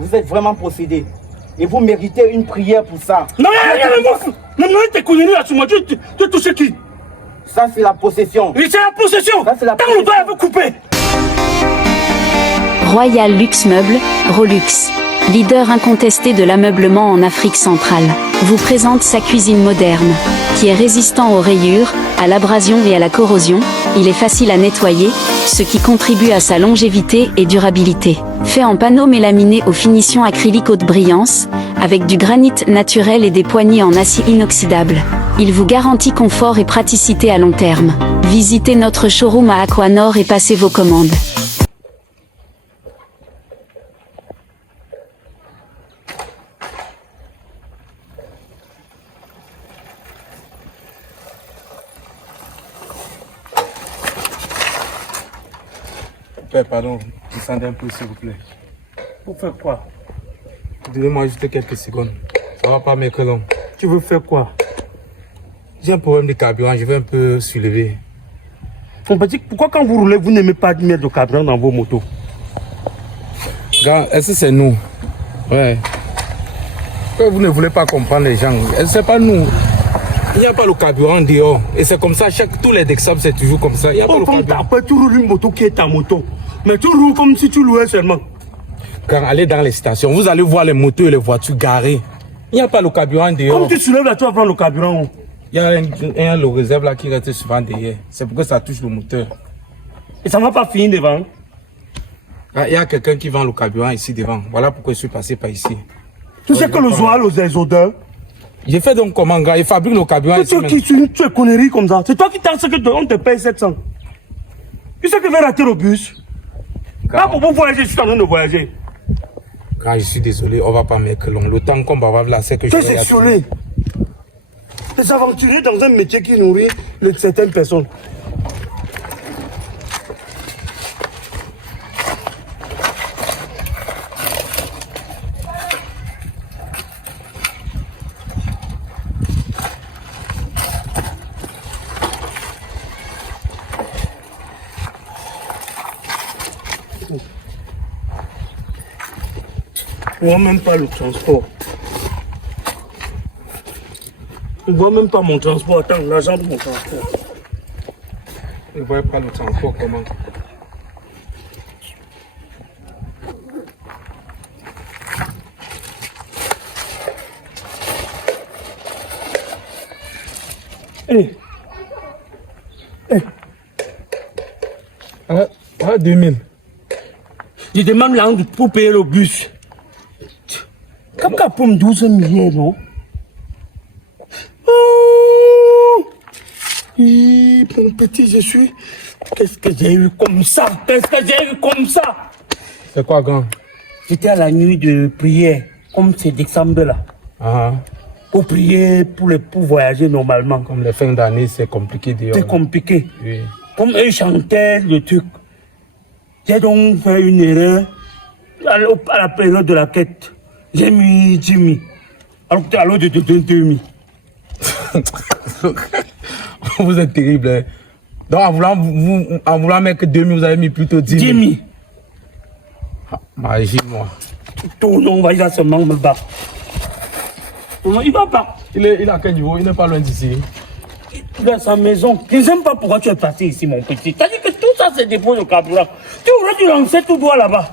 Vous êtes vraiment possédé. Et vous méritez une prière pour ça. Non, non, t'es connu là sur moi. Tu touches qui? Ça, c'est la possession. Et c'est la possession. Ça, c'est la Tant possession. le doigt vous couper. Royal Luxe Meubles, Rolux, leader incontesté de l'ameublement en Afrique centrale, vous présente sa cuisine moderne, qui est résistant aux rayures, à l'abrasion et à la corrosion. Il est facile à nettoyer, ce qui contribue à sa longévité et durabilité. Fait en panneaux mélaminés aux finitions acryliques haute brillance, avec du granit naturel et des poignées en acier inoxydable. Il vous garantit confort et praticité à long terme. Visitez notre showroom à Aquanor et passez vos commandes. Père, pardon, descendez un peu s'il vous plaît. Pour faire quoi? Donnez-moi juste quelques secondes. Ça va pas m'être long. Tu veux faire quoi? J'ai un problème de carburant, je vais un peu soulever. Mon petit, pourquoi quand vous roulez, vous n'aimez pas mettre de carburant dans vos motos? Gars, est-ce que c'est nous? Ouais. Pourquoi vous ne voulez pas comprendre les gens? C'est pas nous. Il n'y a pas le carburant dehors. Et c'est comme ça, tous les Dexab, c'est toujours comme ça. Il n'y a pas le carburant. Après, tu roules une moto qui est ta moto. Mais tu roules comme si tu louais seulement. Quand allez dans les stations, vous allez voir les motos et les voitures garées. Il n'y a pas le carburant dehors. Comme tu soulèves là, tu vas prendre le carburant. Il y a le réserve là qui reste souvent derrière. C'est pourquoi ça touche le moteur. Et ça ne va pas finir devant. Il y a quelqu'un qui vend le carburant ici devant. Voilà pourquoi je suis passé par ici. Tu sais que le Zoal aux odeurs. J'ai fait donc comment, gars? Il fabrique le carburant ici. Tu es connerie comme ça. C'est toi qui t'en sais qu'on te paye 700. Tu sais que je vais rater le bus. Là, pour vous voyager, je suis en train de voyager. Quand je suis désolé, on va pas mettre long. Le temps qu'on va avoir là, c'est que je vais désolé. Les aventuriers dans un métier qui nourrit certaines personnes. On ne voit même pas le transport. On ne voit même pas mon transport. Attends, l'argent de mon transport. Je ne vois pas le transport comment. Ah, 2000. Je demande là pour payer le bus. Comme ça pour me 12 millions, non? Oh! Mon petit, je suis. Qu'est-ce que j'ai eu comme ça? Qu'est-ce que j'ai eu comme ça? C'est quoi, grand? J'étais à la nuit de prière, comme c'est décembre là. Pour prier, pour voyager normalement. Comme les fins d'année, c'est compliqué dehors. C'est compliqué. Oui. Comme eux chantaient le truc. J'ai donc fait une erreur à la période de la quête. J'ai mis 10 000. Alors que tu as l'eau de 2 000. Vous êtes terrible. Hein? Donc en voulant mettre 2 000, vous avez mis plutôt 10 000. 10 000. Imagine-moi. Tout non, il va seulement me battre. Il va pas. Il est à quel niveau? Il n'est pas loin d'ici. Il est à sa maison. Je ne sais pas pourquoi tu es passé ici, mon petit. C'est-à-dire que tout ça, c'est des pots de carburant. Tu aurais dû lancer tout droit là-bas.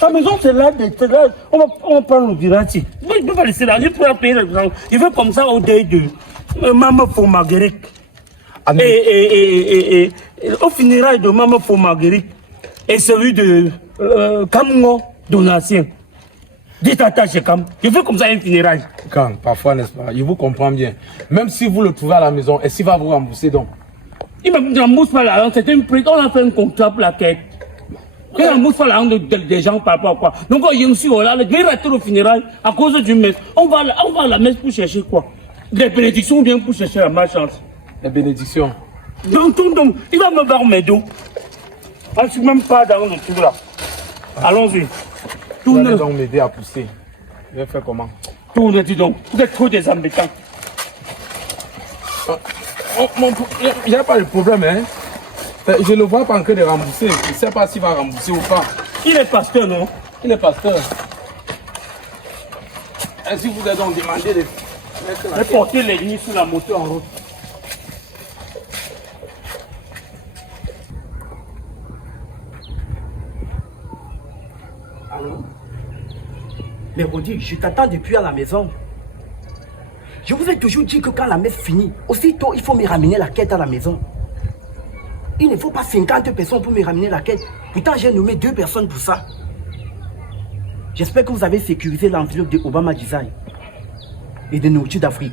Ta maison, c'est là, on va prendre le direct. Je ne peux pas laisser là, je peux payer le grand. Je veux comme ça au deuil de Maman pour Marguerite. Et au funérailles de Maman pour Marguerite et celui de Kamungo Donatien. Dites à chez Kam. Je veux comme ça un funérailles. Quand, parfois, n'est-ce pas? Je vous comprends bien. Même si vous le trouvez à la maison, est-ce qu'il va vous rembourser donc? Il ne me rembourse pas l'argent, c'est un prix. On a fait un contrat pour la quête. Il ne rembourse pas l'argent des gens par rapport à quoi. Donc, je me suis là, je vais rater le funérailles à cause du messe. On va à la messe pour chercher quoi? Des bénédictions ou bien pour chercher la malchance? Les bénédictions. Donc, il va me barrer mes dos. Je ne suis même pas dans le truc là. Allons-y. Vous allez donc m'aider à pousser. Je vais faire comment? Tourne, dis donc. Vous êtes trop des embêtants. Il n'y a pas de problème, hein? Je ne le vois pas en train de rembourser. Je ne sais pas s'il va rembourser ou pas. Il est pasteur, non? Il est pasteur. Ainsi, vous êtes donc demandé de mettre la Je vais porter les nuits sur la moto en route. Allô? Mais Rodi, je t'attends depuis à la maison. Je vous ai toujours dit que quand la messe finit, aussitôt il faut me ramener la quête à la maison. Il ne faut pas 50 personnes pour me ramener la quête. Pourtant, j'ai nommé 2 personnes pour ça. J'espère que vous avez sécurisé l'enveloppe de Obama Design et de nourriture d'Afrique.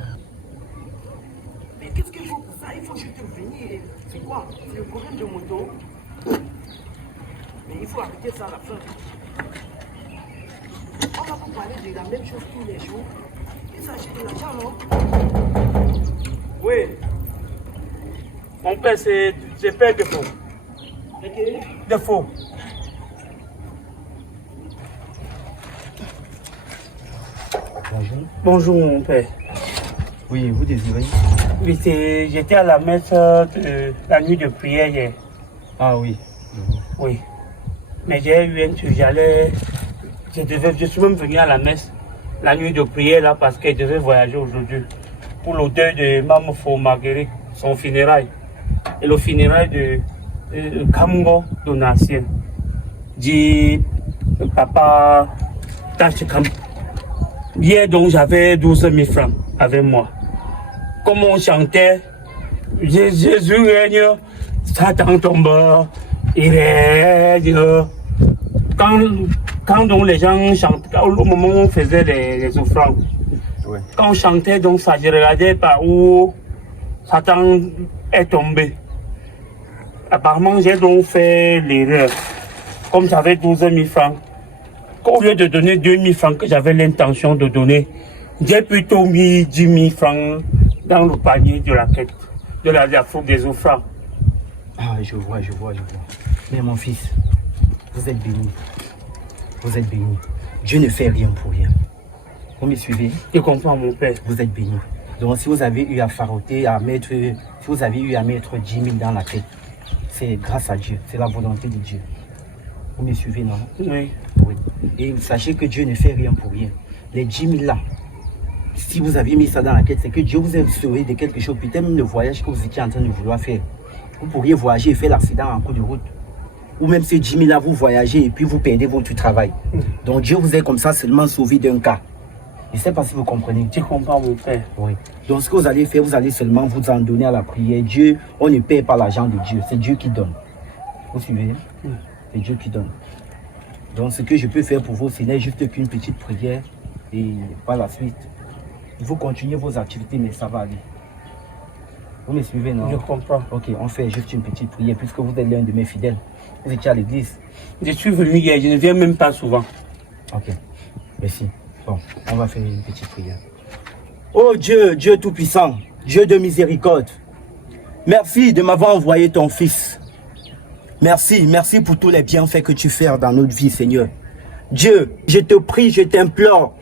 Mais qu'est-ce qu'il faut pour ça? Il faut juste venir. C'est quoi? C'est le problème de moto. Mais il faut arrêter ça à la fin. On va vous parler de la même chose tous les jours. Il s'agit de l'argent, non? Oui. Mon père, j'ai peur de faux. De faux. Bonjour. Bonjour, mon père. Oui, vous désirez? Oui, j'étais à la messe de la nuit de prière hier. Ah oui. Oui. Mais j'ai eu un truc, je suis même venu à la messe la nuit de prière là parce qu'elle devait voyager aujourd'hui pour le deuil de Maman Fo Marguerite, son funérail. Et le funérail de Kamungo Donatien, dit papa Tachikam. Hier donc j'avais 12 000 francs avec moi. Comme on chantait, Jésus règne, Satan tombe, il règne. Quand donc les gens chantaient, au moment où on faisait les offrandes, Ouais. quand on chantait, donc ça, je regardais par où Satan est tombé. Apparemment, j'ai donc fait l'erreur. Comme j'avais 12 000 francs, au lieu de donner 2 000 francs que j'avais l'intention de donner, j'ai plutôt mis 10 000 francs dans le panier de la quête, de la foule des offrandes. Ah, je vois. Mais mon fils, vous êtes béni. Vous êtes béni. Dieu ne fait rien pour rien. Vous me suivez? Je comprends, mon père. Vous êtes béni. Donc si vous avez eu à faroter, si vous avez eu à mettre 10 000 dans la tête, c'est grâce à Dieu. C'est la volonté de Dieu. Vous me suivez, non? Oui. Oui. Et sachez que Dieu ne fait rien pour rien. Les 10 000 là, si vous aviez mis ça dans la tête, c'est que Dieu vous a sauvé de quelque chose. Peut-être même le voyage que vous étiez en train de vouloir faire. Vous pourriez voyager et faire l'accident en cours de route. Ou même ces 10 000 là, vous voyagez et puis vous perdez votre travail. Donc Dieu vous a comme ça seulement sauvé d'un cas. Je ne sais pas si vous comprenez. Je comprends, mon père. Oui. Donc ce que vous allez faire, vous allez seulement vous en donner à la prière. Dieu, on ne paie pas l'argent de Dieu. C'est Dieu qui donne. Vous suivez? C'est Dieu qui donne. Donc ce que je peux faire pour vous, ce n'est juste qu'une petite prière. Et par la suite, vous continuez vos activités, mais ça va aller. Vous me suivez, non? Je comprends. Ok, on fait juste une petite prière puisque vous êtes l'un de mes fidèles. Vous étiez à l'église. Je suis venu hier, je ne viens même pas souvent. Ok, merci. Bon, on va faire une petite prière. Oh Dieu, Dieu Tout-Puissant, Dieu de miséricorde, merci de m'avoir envoyé ton Fils. Merci pour tous les bienfaits que tu fais dans notre vie, Seigneur. Dieu, je te prie, je t'implore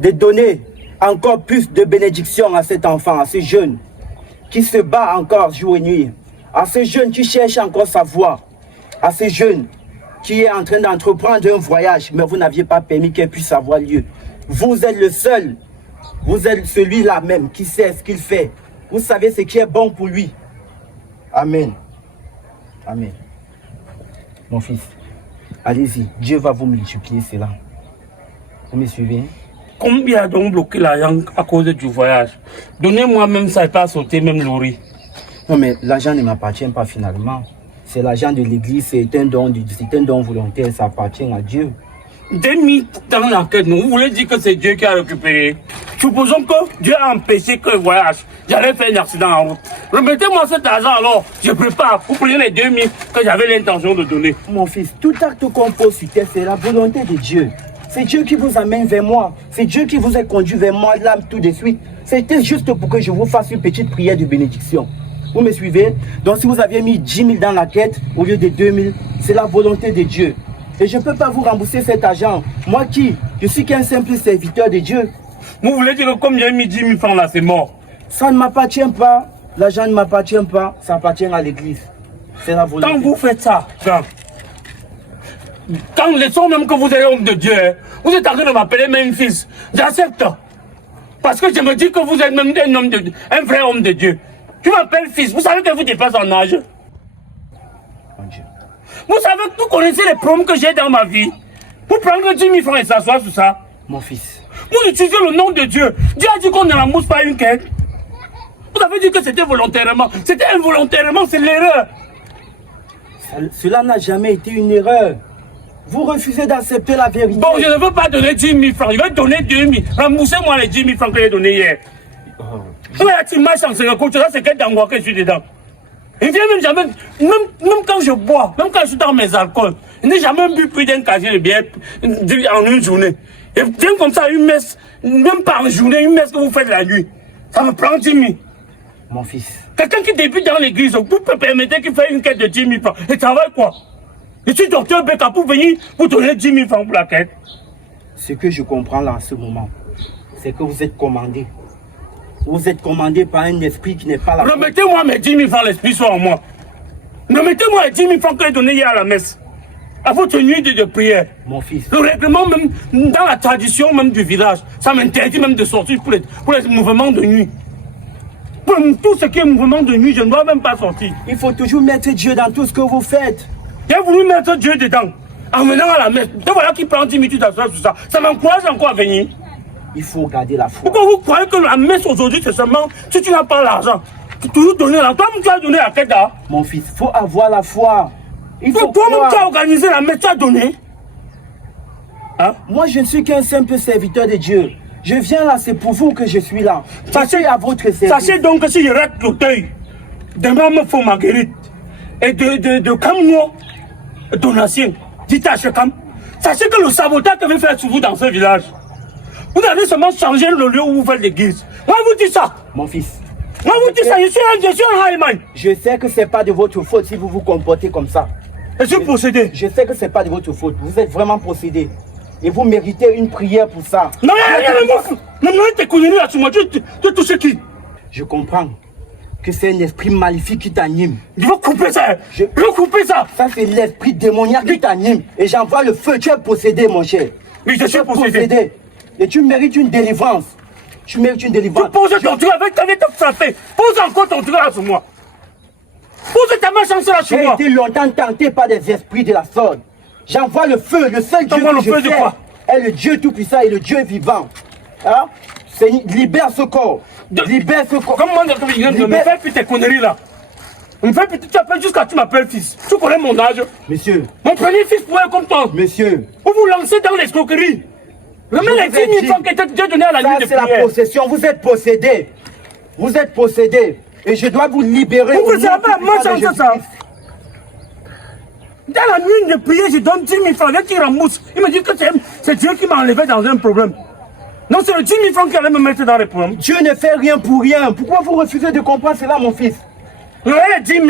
de donner encore plus de bénédictions à cet enfant, à ce jeune qui se bat encore jour et nuit, à ce jeune qui cherche encore sa voie, à ce jeune qui est en train d'entreprendre un voyage, mais vous n'aviez pas permis qu'elle puisse avoir lieu. Vous êtes le seul, vous êtes celui-là même qui sait ce qu'il fait. Vous savez ce qui est bon pour lui. Amen. Amen. Mon fils, allez-y, Dieu va vous multiplier cela. Vous me suivez? Combien a donc bloqué l'argent à cause du voyage? Donnez-moi même ça et pas sauter même l'ori. Non mais l'argent ne m'appartient pas finalement. C'est l'argent de l'église, c'est un don volontaire, ça appartient à Dieu. 2000 dans l'enquête, vous voulez dire que c'est Dieu qui a récupéré? Supposons que Dieu a empêché que le voyage. J'allais faire un accident en route. Remettez-moi cet argent alors, je prépare. Vous prenez les 2000 que j'avais l'intention de donner. Mon fils, tout acte qu'on pose sur terre, c'est la volonté de Dieu. C'est Dieu qui vous amène vers moi. C'est Dieu qui vous a conduit vers moi là tout de suite. C'était juste pour que je vous fasse une petite prière de bénédiction. Vous me suivez? Donc si vous aviez mis 10 000 dans la quête au lieu de 2 000, c'est la volonté de Dieu. Et je ne peux pas vous rembourser cet argent. Moi qui? Je suis qu'un simple serviteur de Dieu. Vous voulez dire que comme j'ai mis 10 000 francs là, c'est mort? Ça ne m'appartient pas. L'argent ne m'appartient pas. Ça appartient à l'église. C'est la volonté. Quand vous faites ça, quand les sons même que vous êtes homme de Dieu, vous êtes en train de m'appeler même fils, j'accepte. Parce que je me dis que vous êtes même un vrai homme de Dieu. Tu m'appelles fils. Vous savez que vous dépassez en âge. Mon Dieu. Vous savez que vous connaissez les problèmes que j'ai dans ma vie. Vous prenez 10 000 francs et s'asseoir sur ça. Mon fils. Vous utilisez le nom de Dieu. Dieu a dit qu'on ne rembourse pas une quête. Vous avez dit que c'était volontairement. C'était involontairement, c'est l'erreur. Cela n'a jamais été une erreur. Vous refusez d'accepter la vérité. Bon, je ne veux pas donner 10 000 francs. Je vais donner 2 000. Remboursez-moi les 10 000 francs que j'ai donnés hier. Ouais, tu marches en Singapour, ça c'est quel d'endroit que je suis dedans. Il vient même jamais, même quand je bois, même quand je suis dans mes alcools, je n'ai jamais bu plus d'un casier de bière en une journée. Et vient comme ça une messe, même pas en journée, une messe que vous faites la nuit. Ça me prend 10 000. Mon fils. Quelqu'un qui débute dans l'église, vous pouvez permettre qu'il fasse une quête de 10 000 francs. Et travaille quoi? Je suis docteur Beka pour venir vous donner 10 000 francs pour la quête. Ce que je comprends là en ce moment, c'est que vous êtes commandé. Vous êtes commandé par un esprit qui n'est pas là. Remettez-moi mes 10 000 francs, l'esprit soit en moi. Remettez-moi les 10 000 francs que j'ai donnés hier à la messe. À votre nuit de prière. Mon fils. Le règlement, même dans la tradition même du village, ça m'interdit même de sortir pour les mouvements de nuit. Pour tout ce qui est mouvement de nuit, je ne dois même pas sortir. Il faut toujours mettre Dieu dans tout ce que vous faites. J'ai voulu mettre Dieu dedans, en venant à la messe. Donc voilà qui prend 10 minutes d'asseoir sur ça. Ça m'encourage encore à venir. Il faut garder la foi. Pourquoi vous croyez que la messe aujourd'hui, c'est seulement si tu n'as pas l'argent? Tu toujours donner l'argent. Toi-même, tu as donné à Keda. Mon fils, il faut avoir la foi. Il faut toi-même, tu as croire. organisé la messe, tu as donné. Hein? Moi, je ne suis qu'un simple serviteur de Dieu. Je viens là, c'est pour vous que je suis là. Sachez, à votre service. sachez donc que si je rate l'autel de Mme Fou Marguerite et de Kamno, Donatien, dites à Chekam, sachez que le sabotage que vous faites sur vous dans ce village, vous allez seulement changer le lieu où vous faites l'église. Moi, vous dites ça. Mon fils. Moi, vous dites ça. Je suis un high man. Je sais que ce n'est pas de votre faute si vous vous comportez comme ça. Je suis possédé. Je sais que ce n'est pas de votre faute. Vous êtes vraiment possédé. Et vous méritez une prière pour ça. Non, non, t'es connu là sur moi. Tu touches qui? Je comprends que c'est un esprit maléfique qui t'anime. Il faut couper ça. Il faut couper ça. Ça, c'est l'esprit démoniaque qui t'anime. Et j'envoie le feu. Tu es possédé, mon cher. Oui, je suis possédé. Et tu mérites une délivrance. Tu mérites une délivrance. Tu poses ton truc avec ta vie te frapper. Pose encore ton truc là sur moi. Pose ta main chance là sur moi. J'ai été longtemps tenté par des esprits de la sorte. J'envoie le feu, le seul Dieu que je sais est le Dieu tout-puissant et le Dieu vivant. Hein? Libère ce corps. Libère ce corps. Comment ne me fais plus tes conneries là. Me fais plus, tu appelles jusqu'à tu m'appelles fils. Tu connais mon âge. Monsieur. Mon premier fils pourrait être comme toi. Monsieur. Vous vous lancez dans l'escroquerie. Remets les 10 000 francs que Dieu donné à la nuit de prière. Ça, c'est la possession. Vous êtes possédé. Vous êtes possédé. Et je dois vous libérer. Vous ne savez pas, moi j'entends ça. Dans la nuit de prière, je donne 10 000 francs. Il qui rembourse. Il me dit que c'est Dieu qui m'a enlevé dans un problème. Non, c'est le 10 000 francs qui allait me mettre dans les problèmes. Dieu ne fait rien pour rien. Pourquoi vous refusez de comprendre cela, mon fils? Remets les 10 000.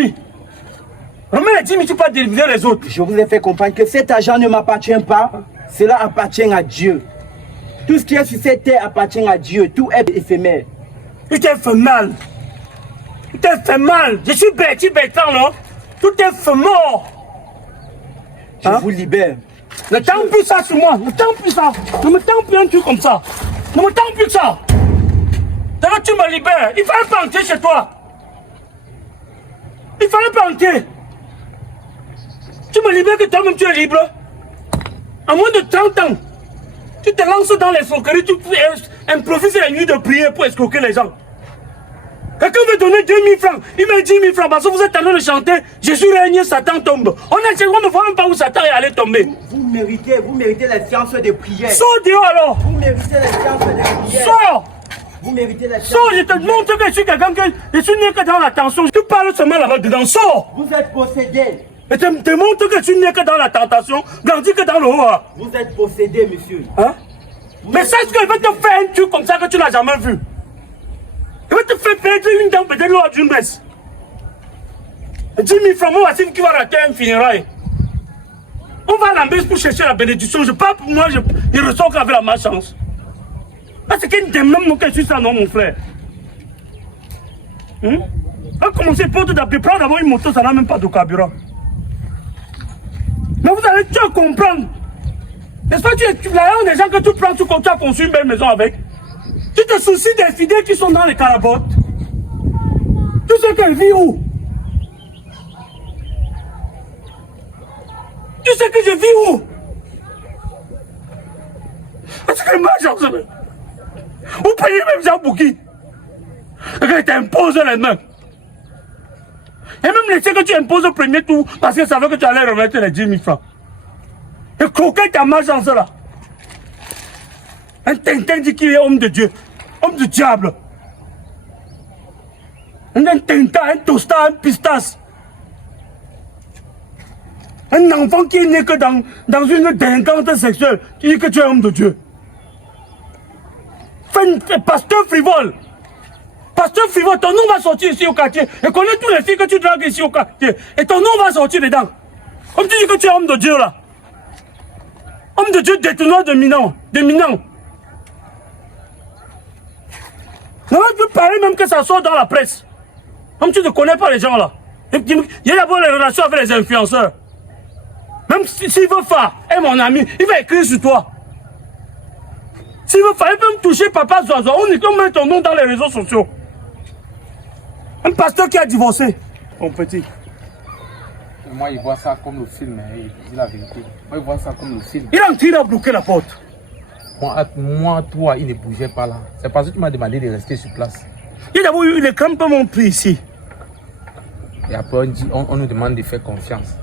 Remets les 10 000, tu peux délivrer les autres. Je vous ai fait comprendre que cet argent ne m'appartient pas. Cela appartient à Dieu. Tout ce qui est sur cette terre appartient à Dieu. Tout est éphémère. Tu t'es fait mal. Tu t'es fait mal. Je suis bête, non? Tout est fait mort. Je vous libère. Ne tente plus ça sur moi. Ne tente plus ça. Ne me tente plus un truc comme ça. Ne me tente plus que ça. D'ailleurs, tu me libères. Il fallait pas entrer chez toi. Il fallait pas entrer. Tu me libères que toi-même tu es libre. À moins de 30 ans, tu te lances dans les escroqueries, tu improvises les nuits de prière pour escroquer les gens. Quelqu'un veut donner 2 000 francs, il met 10 000 francs parce que vous êtes en train de chanter Jésus règne, Satan tombe. On ne voit même pas où Satan est allé tomber. Vous méritez les séances de prière. Sors dehors alors. Vous méritez les séances de prière. Sors. Vous méritez les séances. Sors, je te montre que je suis quelqu'un que je suis né que dans la tentation. Tu parles seulement là-bas dedans. Sors. Vous êtes possédé. Je te montre que je suis né que dans la tentation, grandi que dans le haut. Vous êtes possédé, monsieur. Hein? Mais sache qu'il va te faire un truc comme ça que tu n'as jamais vu. Il va te faire perdre une dent peut-être lors d'une messe. 10 000 francs, moi, voici qui va rater un funérail. On va à la messe pour chercher la bénédiction. Je parle pour moi, je ressors qu'avec la malchance. Parce qu'il y a un homme qui suis ça, non, mon frère. On va commencer pour te prendre d'abord une moto, ça n'a même pas de carburant. Mais vous allez tout comprendre. N'est-ce pas, tu es des gens que tu prends, tu as construit une belle maison avec. Tu te soucies des fidèles qui sont dans les carabotes? Tu sais qu'elle vit où? Tu sais que je vis où? Parce que moi, j'en sais. Vous payez même Jean Bouki. Et t'imposes les mains. Et même laisser que tu imposes au premier tour parce que ça veut que tu allais remettre les 10 000 francs. Et croquer ta malchance là. Un Tintin dit qu'il est homme de Dieu. Homme du diable. Un Tintin, un tosta, un pistache. Un enfant qui est né que dans une délinquance sexuelle. Tu dis que tu es homme de Dieu. Pasteur frivole. Pasteur frivole, ton nom va sortir ici au quartier. Et connais tous les filles que tu dragues ici au quartier. Et ton nom va sortir dedans. Comme tu dis que tu es homme de Dieu là. Homme de Dieu détourneur de minants. Non, tu parles même que ça sort dans la presse. Comme tu ne connais pas les gens là. Il y a d'abord les relations avec les influenceurs. Même s'il veut faire, mon ami, il va écrire sur toi. S'il veut faire, il peut me toucher papa Zozo. On met ton nom dans les réseaux sociaux. Un pasteur qui a divorcé. Mon petit. Moi, il voit ça comme le film, il dit la vérité. Moi, il voit ça comme le film. Il est en train de bloquer la porte. Moi, toi, il ne bougeait pas là. C'est parce que tu m'as demandé de rester sur place. Il y a d'abord eu les campements pris ici. Et après, on nous demande de faire confiance.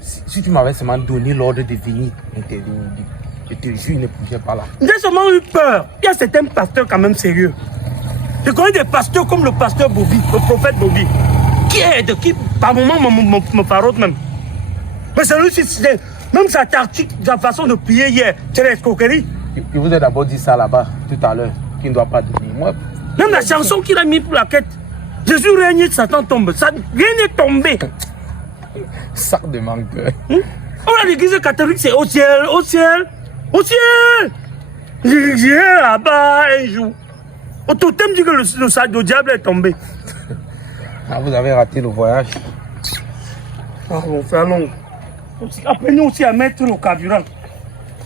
Si tu m'avais seulement donné l'ordre de venir intervenir, je te jure, il ne bougeait pas là. J'ai seulement eu peur. Il y a certains pasteurs quand même sérieux. Je connais des pasteurs comme le pasteur Bobby, le prophète Bobby, qui aide, qui par moments me parode même. Mais celui-ci, même sa tactique, sa façon de prier hier, c'est l'escroquerie. Il vous a d'abord dit ça là-bas, tout à l'heure, qu'il ne doit pas donner. Moi, même la chanson qu'il a mis pour la quête, Jésus règne, Satan tombe. Ça, rien n'est tombé. Sac de menteur. On a l'église catholique, c'est au ciel, au ciel, au ciel. J'irai là-bas un jour. Au totem dit que le diable est tombé. Ah, vous avez raté le voyage. Ah, mon frère, non. Apprenez aussi à mettre le carburant.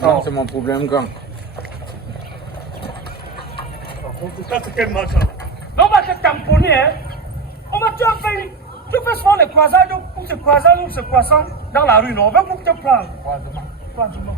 Non, c'est mon problème, grand. En tout cas, c'est quel match. On va te tamponner, hein. On va te faire. Tu fais souvent les croisades ou ces croisades ou ces croissants dans la rue, non? On va pour te prendre. Croisement.